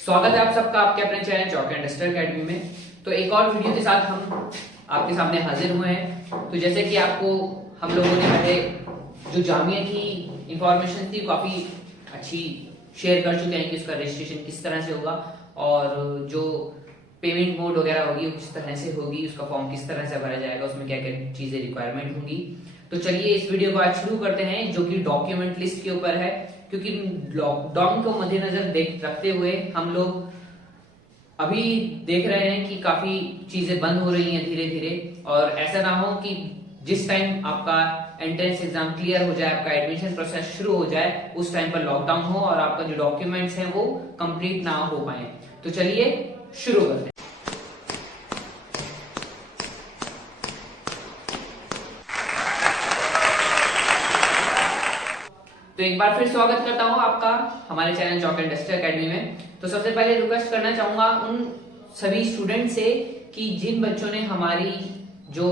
स्वागत है आप सबका आपके अपने channel chalk and duster academy में। तो एक और वीडियो के साथ हम आपके सामने हाजिर हुए हैं। तो जैसे कि आपको हम लोगों ने पहले जो जामिया की इंफॉर्मेशन थी काफी अच्छी शेयर कर चुके हैं कि उसका रजिस्ट्रेशन किस तरह से होगा और जो पेमेंट मोड वगैरह होगी वो किस तरह से होगी, उसका फॉर्म किस तरह से भरा जाएगा, उसमें क्या क्या चीजें रिक्वायरमेंट होंगी। तो चलिए इस वीडियो को आज शुरू करते हैं जो कि डॉक्यूमेंट लिस्ट के ऊपर है, क्योंकि लॉकडाउन को मद्देनजर रखते हुए हम लोग अभी देख रहे हैं कि काफी चीजें बंद हो रही हैं धीरे धीरे। और ऐसा ना हो कि जिस टाइम आपका एंट्रेंस एग्जाम क्लियर हो जाए, आपका एडमिशन प्रोसेस शुरू हो जाए, उस टाइम पर लॉकडाउन हो और आपका जो डॉक्यूमेंट्स हैं वो कंप्लीट ना हो पाए। तो चलिए शुरू करते हैं। तो एक बार फिर स्वागत करता हूं आपका हमारे channel chalk and duster academy में। तो सबसे पहले रिक्वेस्ट करना चाहूंगा उन सभी स्टूडेंट से कि जिन बच्चों ने हमारी जो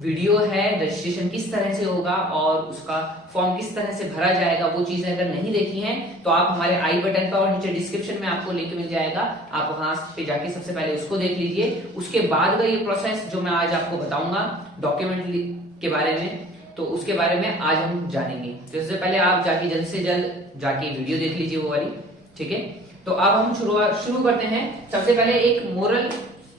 वीडियो है रजिस्ट्रेशन किस तरह से होगा और उसका फॉर्म किस तरह से भरा जाएगा वो चीजें अगर नहीं देखी हैं तो आप हमारे आई बटन पर और नीचे डिस्क्रिप्शन में आपको लिंक मिल जाएगा, आप वहां पे जाके सबसे पहले उसको देख लीजिए। उसके बाद का ये प्रोसेस जो मैं आज आपको बताऊंगा डॉक्यूमेंट के बारे में, तो उसके बारे में आज हम जानेंगे। तो इससे पहले आप जाके जल्द से जल्द जाके वीडियो देख लीजिए वो वाली, ठीक है। तो अब हम शुरू करते हैं। सबसे पहले एक मोरल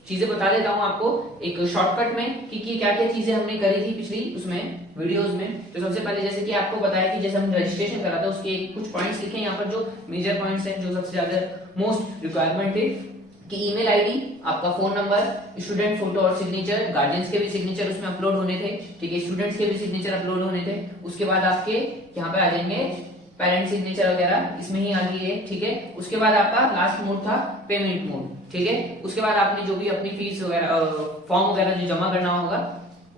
चीजें बता देता हूं आपको एक शॉर्टकट में कि क्या क्या चीजें हमने करी थी पिछली उसमें वीडियोस में। तो सबसे पहले जैसे कि आपको बताया कि जैसे हम रजिस्ट्रेशन करा था उसके कुछ पॉइंट्स लिखे यहाँ पर जो मेजर पॉइंट्स हैं, जो सबसे ज्यादा मोस्ट रिक्वायरमेंट है कि ईमेल आईडी, आपका फोन नंबर, स्टूडेंट फोटो और सिग्नेचर, गार्जियंस के भी सिग्नेचर उसमें अपलोड होने थे, ठीक है, स्टूडेंट्स के भी सिग्नेचर अपलोड होने थे। उसके बाद आपके यहाँ पे आ जाएंगे पेरेंट सिग्नेचर वगैरह, इसमें ही आ गई है, ठीक है। उसके बाद आपका लास्ट मोड था पेमेंट मोड, ठीक है। उसके बाद आपने जो भी अपनी फीस वगैरह फॉर्म वगैरह जो जमा करना होगा,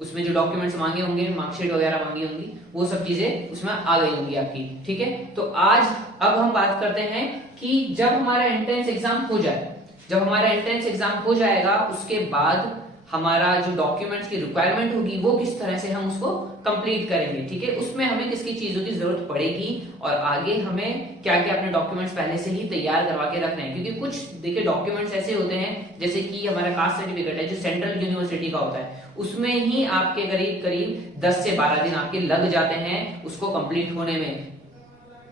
उसमें जो डॉक्यूमेंट्स मांगे होंगे, मार्कशीट वगैरह मांगी होंगी, वो सब चीजें उसमें आ गई होंगी आपकी, ठीक है। तो आज अब हम बात करते हैं कि जब हमारा एंट्रेंस एग्जाम हो जाए, जब हमारा एंट्रेंस एग्जाम हो जाएगा उसके बाद हमारा जो डॉक्यूमेंट्स की रिक्वायरमेंट होगी वो किस तरह से हम उसको कंप्लीट करेंगे, ठीक है। उसमें हमें किसकी चीजों की जरूरत पड़ेगी और आगे हमें क्या क्या अपने डॉक्यूमेंट्स पहले से ही तैयार करवा के रखने हैं। क्योंकि कुछ देखिए डॉक्यूमेंट्स ऐसे होते हैं जैसे कि हमारा कास्ट सर्टिफिकेट है जो सेंट्रल यूनिवर्सिटी का होता है, उसमें ही आपके करीब करीब 10 से 12 दिन आपके लग जाते हैं उसको कंप्लीट होने में।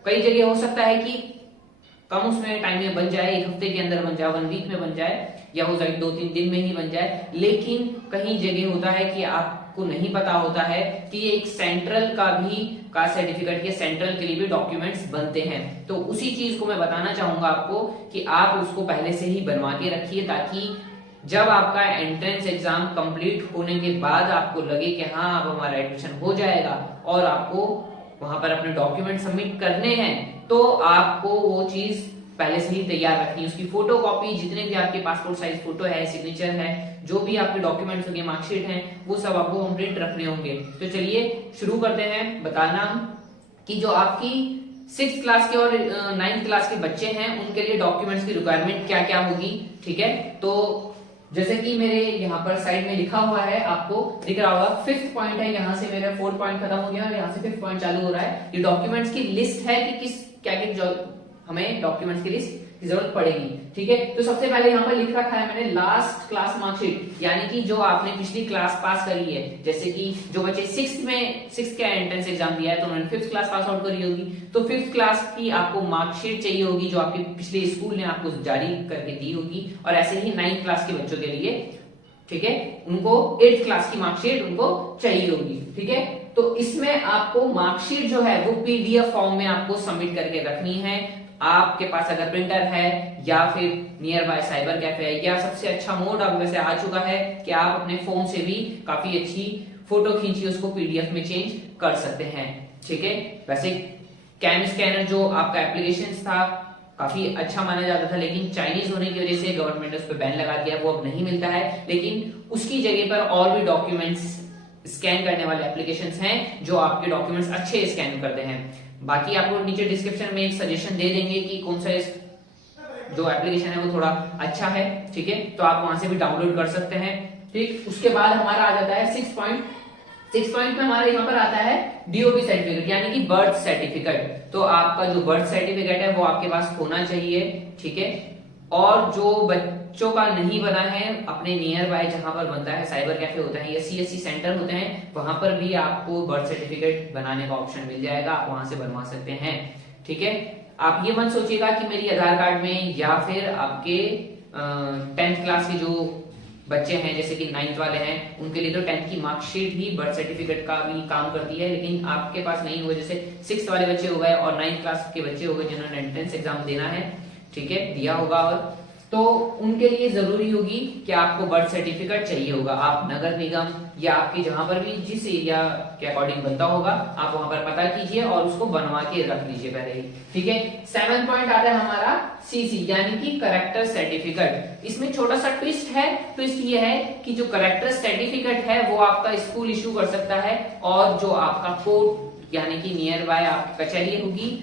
कई जगह हो सकता है कि कम उसमें टाइम में बन जाए, एक हफ्ते के अंदर बन जाए, 1 वीक में बन जाए, या हो जाए 2-3 दिन में ही बन जाए। लेकिन कहीं जगह होता है कि आपको नहीं पता होता है कि एक सेंट्रल का भी कास्ट सर्टिफिकेट के सेंट्रल के लिए भी डॉक्यूमेंट्स बनते हैं। तो उसी चीज को मैं बताना चाहूंगा आपको कि आप उसको पहले से ही बनवा के रखिए, ताकि जब आपका एंट्रेंस एग्जाम कंप्लीट होने के बाद आपको लगे कि हाँ अब हमारा एडमिशन हो जाएगा और आपको वहां पर अपने डॉक्यूमेंट सबमिट करने हैं, तो आपको वो चीज पहले से ही तैयार रखनी है। उसकी फोटो कॉपी, जितने भी आपके पासपोर्ट साइज फोटो है, सिग्नेचर है, जो भी आपके डॉक्यूमेंट्स होंगे, मार्कशीट हैं, वो सब आपको कंप्लीट रखने होंगे। तो चलिए शुरू करते हैं बताना कि जो आपकी 6th क्लास के और 9th क्लास के बच्चे हैं उनके लिए डॉक्यूमेंट्स की रिक्वायरमेंट क्या क्या होगी, ठीक है। तो जैसे कि मेरे यहाँ पर साइड में लिखा हुआ है, आपको दिख रहा होगा 5th पॉइंट है, यहाँ से मेरा 4th पॉइंट खत्म हो गया और यहाँ से 5th पॉइंट चालू हो रहा है। ये डॉक्यूमेंट्स की लिस्ट है कि किस क्या क्या हमें डॉक्यूमेंट्स की लिस्ट की जरूरत पड़ेगी, ठीक है। तो सबसे पहले यहाँ पर लिख रखा है मैंने लास्ट क्लास मार्कशीट, यानी कि जो आपने पिछली क्लास पास करी है। जैसे कि जो बच्चे 6th का एंट्रेंस एग्जाम दिया है तो उन्होंने 5th क्लास पास आउट करी होगी, तो 5th क्लास की आपको मार्कशीट चाहिए होगी जो आपके पिछले स्कूल ने आपको जारी करके दी होगी। और ऐसे ही 9th क्लास के बच्चों के लिए, ठीक है, उनको 8th क्लास की मार्कशीट उनको चाहिए होगी, ठीक है। तो इसमें आपको मार्कशीट जो है वो पीडीएफ फॉर्म में आपको सबमिट करके रखनी है। आपके पास अगर प्रिंटर है या फिर नियर बाय साइबर कैफे है, या सबसे अच्छा मोड अब वैसे आ चुका है कि आप अपने फोन से भी काफी अच्छी फोटो खींची उसको पीडीएफ में चेंज कर सकते हैं, ठीक है। वैसे कैम स्कैनर जो आपका एप्लीकेशन था काफी अच्छा माना जाता था, लेकिन चाइनीज होने की वजह से गवर्नमेंट ने उस पर बैन लगा दिया, वो अब नहीं मिलता है। लेकिन उसकी जगह पर और भी डॉक्यूमेंट्स स्कैन करने वाले एप्लीकेशंस हैं जो आपके डॉक्यूमेंट्स अच्छे स्कैन करते हैं। बाकी आपको नीचे डिस्क्रिप्शन में एक सजेशन दे देंगे कि कौन सा जो एप्लीकेशन है वो थोड़ा अच्छा है, ठीक है, तो आप वहां से भी डाउनलोड कर सकते हैं, ठीक। उसके बाद हमारा आ जाता है 6 पॉइंट में हमारे यहाँ पर आता है डीओबी सर्टिफिकेट, यानी कि बर्थ सर्टिफिकेट। तो आपका जो बर्थ सर्टिफिकेट है वो आपके पास होना चाहिए, ठीक है। और जो बच्चों का नहीं बना है अपने नियर बाय जहां पर बनता है, साइबर कैफे होता है या CSC सेंटर होते हैं, वहां पर भी आपको बर्थ सर्टिफिकेट बनाने का ऑप्शन मिल जाएगा, आप वहां से बनवा सकते हैं। ठीक है, आप ये मत सोचिएगा कि मेरी आधार कार्ड में या फिर आपके 10th क्लास के जो बच्चे हैं जैसे कि 9th वाले हैं उनके लिए तो 10th की मार्कशीट ही बर्थ सर्टिफिकेट का भी काम करती है, लेकिन आपके पास नहीं हुआ, जैसे 6th वाले बच्चे हो गए और 9th क्लास के बच्चे हो गए जिन्होंने एंट्रेंस एग्जाम देना है, ठीक है, दिया होगा, और तो उनके लिए जरूरी होगी कि आपको बर्थ सर्टिफिकेट चाहिए होगा। आप नगर निगम या आपके जहां पर भी जिस एरिया के अकॉर्डिंग बनता होगा आप वहां पर पता कीजिए और उसको बनवा के रख लीजिए पहले ही। ठीक है, 7 पॉइंट आता है हमारा CC यानी कि करेक्टर सर्टिफिकेट। इसमें छोटा सा ट्विस्ट है, ट्विस्ट ये है कि जो करेक्टर सर्टिफिकेट है वो आपका स्कूल इशू कर सकता है और जो आपका कोर्ट यानी कि नियर बाय आपकी कचहरी होगी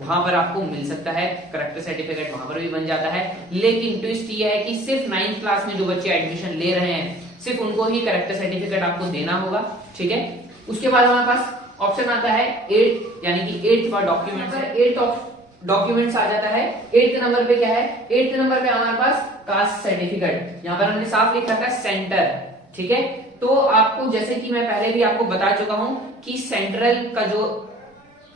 वहां पर आपको मिल सकता है, करेक्टर सर्टिफिकेट वहां पर भी बन जाता है। लेकिन ट्विस्ट ये है कि सिर्फ 9th क्लास में जो बच्चे एडमिशन ले रहे हैं सिर्फ उनको ही करेक्टर सर्टिफिकेट आपको देना होगा। ठीक है, उसके बाद हमारे पास ऑप्शन आता है 8 यानी कि 8th का डॉक्यूमेंट्स है, 8th डॉक्यूमेंट्स आ जाता है। 8th नंबर पे क्या है, 8th नंबर पे हमारे पास कास्ट सर्टिफिकेट, यहाँ पर हमने साफ लिख रखा है सेंटर। ठीक है, तो आपको जैसे कि मैं पहले भी आपको बता चुका हूं कि सेंट्रल का जो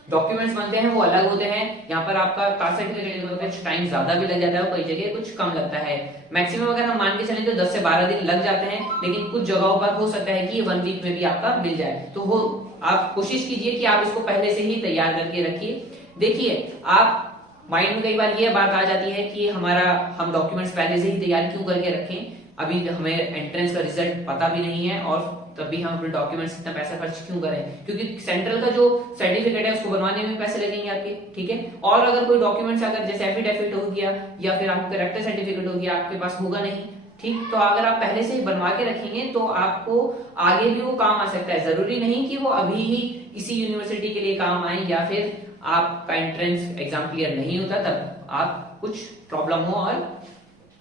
डॉक्यूमेंट्स बनते हैं वो अलग होते हैं। यहाँ पर आपका कास्ट सर्टिफिकेट में कुछ टाइम ज्यादा भी लग जाता है और कई जगह कुछ कम लगता है। मैक्सिमम अगर हम मान के चलें तो 10 से 12 दिन लग जाते हैं, लेकिन कुछ जगहों पर हो सकता है कि 1 वीक में भी आपका मिल जाए। तो वो आप कोशिश कीजिए कि आप इसको पहले से ही तैयार करके रखिए। देखिए, आप माइंड में कई बार ये बात आ जाती है कि हम डॉक्यूमेंट्स पहले से ही तैयार क्यों करके रखें, अभी हमें एंट्रेंस का रिजल्ट पता भी नहीं है और तभी हम अपने डॉक्यूमेंट्स इतना पैसा खर्च क्यों करें, क्योंकि सेंट्रल का जो सर्टिफिकेट है उसको बनवाने में पैसे लगेंगे आपके। ठीक है, और अगर कोई डॉक्यूमेंट्स अगर जैसे एफिडेविट हो गया या फिर आपको करेक्टर सर्टिफिकेट हो गया आपके पास होगा नहीं, ठीक, तो अगर आप पहले से ही बनवा के रखेंगे तो आपको आगे भी वो काम आ सकता है। जरूरी नहीं कि वो अभी ही इसी यूनिवर्सिटी के लिए काम आए या फिर आपका एंट्रेंस एग्जाम क्लियर नहीं होता तब आप कुछ प्रॉब्लम हो और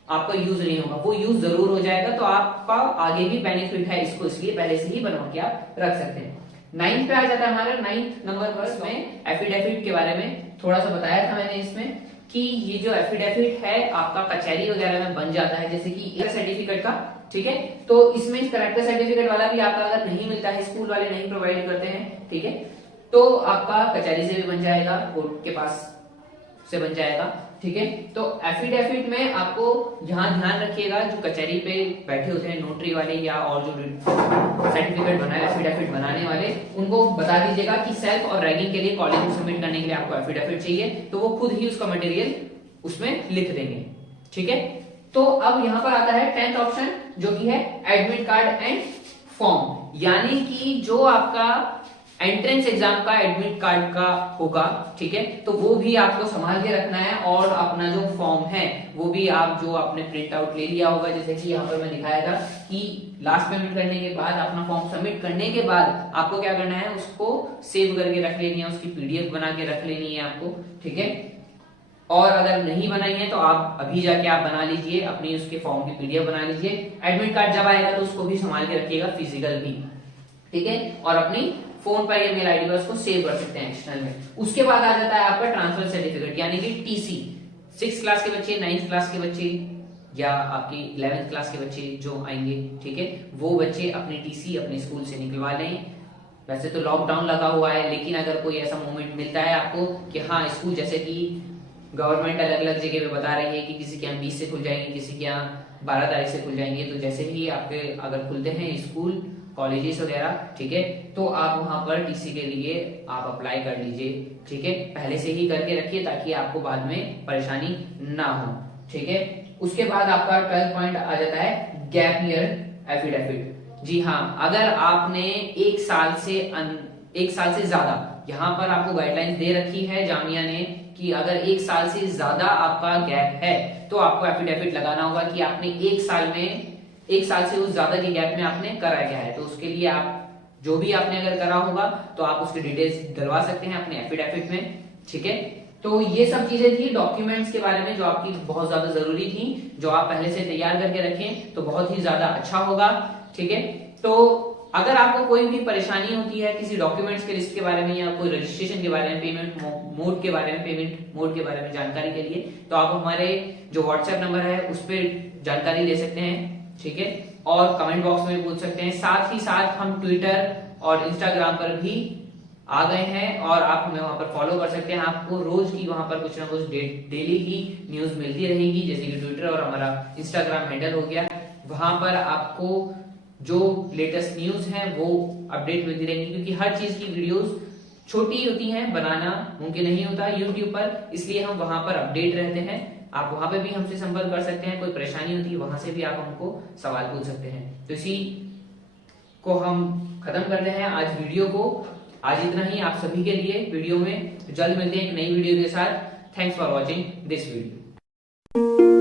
आपका यूज नहीं होगा, वो यूज जरूर हो जाएगा, तो आपका आगे भी बेनिफिट है इसको, इसलिए पहले से ही बनवा के आप रख सकते हैं। 9th पे आ जाता है हमारा 9th नंबर पर में एफिडेविट के बारे में थोड़ा सा बताया था मैंने इसमें कि ये जो एफिडेविट है आपका कचहरी वगैरह में बन जाता है, जैसे कि सर्टिफिकेट का। ठीक है, तो इसमें करेक्टर सर्टिफिकेट वाला भी आपका अगर नहीं मिलता है, स्कूल वाले नहीं प्रोवाइड करते हैं, ठीक है, तो आपका कचहरी से भी बन जाएगा, कोर्ट के पास से बन जाएगा। ठीक है, तो एफिडेविट में आपको यहाँ ध्यान रखिएगा जो कचहरी पे बैठे होते हैं नोटरी वाले या और जो सर्टिफिकेट बनाए एफिडेविट बनाने वाले, उनको बता दीजिएगा कि सेल्फ और रैगिंग के लिए कॉलेज में सबमिट करने के लिए आपको एफिडेविट चाहिए, तो वो खुद ही उसका मटेरियल उसमें लिख देंगे। ठीक है, तो अब यहाँ पर आता है 10th ऑप्शन जो कि है एडमिट कार्ड एंड फॉर्म, यानी कि जो आपका एंट्रेंस एग्जाम का एडमिट कार्ड का होगा। ठीक है, तो वो भी आपको संभाल के रखना है और अपना जो फॉर्म है वो भी आप जो आपने प्रिंट आउट ले लिया होगा, जैसे कि यहाँ पर मैं दिखाया था कि लास्ट पेमेंट करने के बाद अपना फॉर्म सबमिट करने के बाद आपको क्या करना है, उसको सेव करके रख लेनी है, उसकी PDF बना के रख लेनी है आपको। ठीक है, और अगर नहीं बनाई है तो आप अभी जाके आप बना लीजिए, अपनी उसके फॉर्म की PDF बना लीजिए। एडमिट कार्ड जब आएगा तो उसको भी संभाल के रखिएगा, फिजिकल भी। ठीक है, और अपनी फोन पर या मेल आईडी पर उसको सेव कर सकते हैं एक्सटर्नल में। उसके बाद आ जाता है आपका ट्रांसफर सर्टिफिकेट यानी कि TC। 6th क्लास के बच्चे, 9th क्लास के बच्चे या आपकी 11th क्लास के बच्चे जो आएंगे, ठीक है, वो बच्चे अपनी TC अपने स्कूल से निकलवा लें। वैसे तो लॉकडाउन लगा हुआ है, लेकिन अगर कोई ऐसा मोमेंट मिलता है आपको कि हाँ स्कूल, जैसे कि गवर्नमेंट अलग अलग जगह पे बता रही है कि किसी के यहाँ 20 से खुल जाएंगे, किसी के यहाँ 12 तारीख से खुल जाएंगे, तो जैसे ही आपके अगर खुलते हैं स्कूल कॉलेजेस वगैरह, ठीक है, तो आप वहां पर TC के लिए आप अप्लाई कर लीजिए। ठीक है, पहले से ही करके रखिए ताकि आपको बाद में परेशानी ना हो। ठीक है, उसके बाद आपका 12 पॉइंट आ जाता है गैप ईयर एफिडेविट। जी हाँ, अगर आपने 1 साल से ज्यादा, यहाँ पर आपको गाइडलाइंस दे रखी है जामिया ने कि अगर 1 साल से ज्यादा आपका गैप है तो आपको एफिडेविट लगाना होगा कि आपने 1 साल से उस ज्यादा के गैप में आपने करा क्या है। तो उसके लिए आप जो भी आपने अगर करा होगा तो आप उसके डिटेल्स डलवा सकते हैं अपने एफिडेविट में। ठीक है, तो ये सब चीजें थी डॉक्यूमेंट्स के बारे में जो आपकी बहुत ज्यादा जरूरी थी, जो आप पहले से तैयार करके रखें तो बहुत ही ज्यादा अच्छा होगा। ठीक है, तो अगर आपको कोई भी परेशानी होती है किसी डॉक्यूमेंट्स के लिस्ट के बारे में या कोई रजिस्ट्रेशन के बारे में, पेमेंट मोड के बारे में, पेमेंट मोड के बारे में जानकारी के लिए, तो आप हमारे जो व्हाट्सएप नंबर है उस पर जानकारी ले सकते हैं, ठीक है, और कमेंट बॉक्स में पूछ सकते हैं। साथ ही साथ हम ट्विटर और इंस्टाग्राम पर भी आ गए हैं और आप हमें वहां पर फॉलो कर सकते हैं। आपको रोज की वहां पर कुछ ना कुछ डेली की न्यूज मिलती रहेगी, जैसे कि ट्विटर और हमारा इंस्टाग्राम हैंडल हो गया, वहां पर आपको जो लेटेस्ट न्यूज है वो अपडेट मिलती रहेंगी, क्योंकि हर चीज की वीडियोस छोटी होती हैं, बनाना मुमकिन नहीं होता यूट्यूब पर, इसलिए हम वहां पर अपडेट रहते हैं। आप वहां पे भी हमसे संपर्क कर सकते हैं, कोई परेशानी होती है वहां से भी आप हमको सवाल पूछ सकते हैं। तो इसी को हम खत्म करते हैं आज वीडियो को। आज इतना ही आप सभी के लिए वीडियो में। जल्द मिलते हैं एक नई वीडियो के साथ। Thanks for watching this video.